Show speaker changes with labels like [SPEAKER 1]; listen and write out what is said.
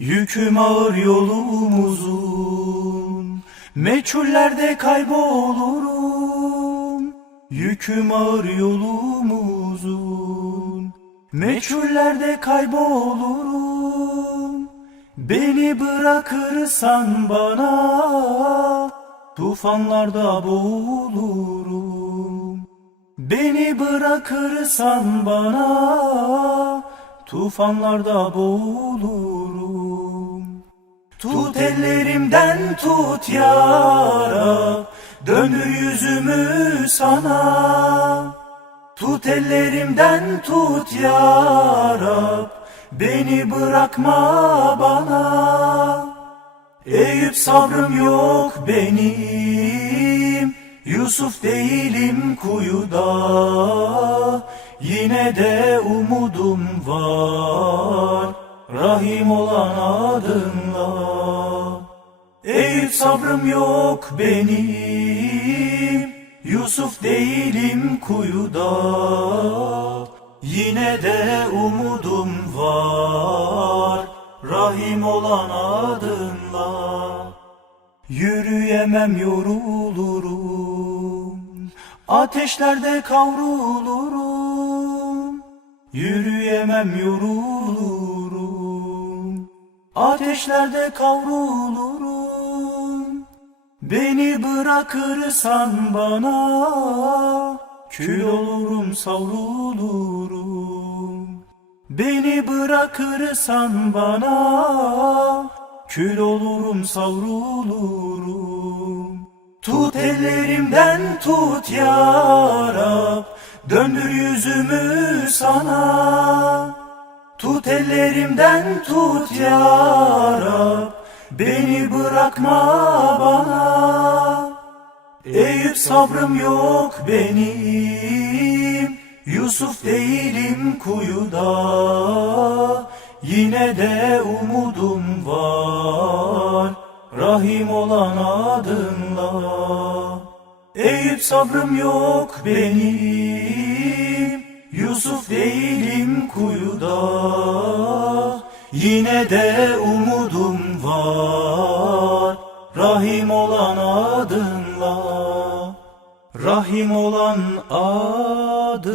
[SPEAKER 1] Yüküm ağır yolumuzun Meçhullerde kaybolurum. Yüküm ağır yolumuzun Meçhullerde kaybolurum. Beni bırakırsan bana Tufanlarda boğulurum. Beni bırakırsan bana Tufanlarda boğulurum Tut ellerimden tut ya Rab Döndür yüzümü sana. Tut ellerimden tut ya Rab Beni bırakma bana. Eyüp sabrım yok benim Yusuf değilim kuyuda. Yine de umudum var Rahim olan adınla. Eyüp sabrım yok benim Yusuf değilim kuyuda. Yine de umudum var Rahim olan adınla. Yürüyemem yorulurum Ateşlerde kavrulurum. Yürüyemem yorulurum Ateşlerde kavrulurum. Beni bırakırsan bana Kül olurum savrulurum. Beni bırakırsan bana Kül olurum savrulurum. Tut ellerimden tut ya Rab Döndür yüzümü sana Tut ellerimden tut ya Rab Beni bırakma bana. Eyüp sabrım yok benim Yusuf değilim kuyuda. Yine de umudum var Rahim olan adınla. Eyüp sabrım yok benim Yusuf değilim kuyuda Yine de umudum var. Rahim olan adınla Rahim olan adınla